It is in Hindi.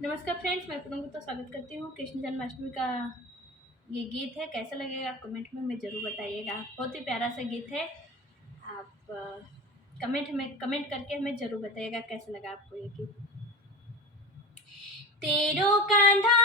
नमस्कार फ्रेंड्स, मैं पूनम गुप्ता स्वागत करती हूँ। कृष्ण जन्माष्टमी का ये गीत है, कैसा लगेगा आप कमेंट में हमें ज़रूर बताइएगा। बहुत ही प्यारा सा गीत है। आप कमेंट करके हमें ज़रूर बताइएगा कैसा लगा आपको ये गीत। तेरो कांधा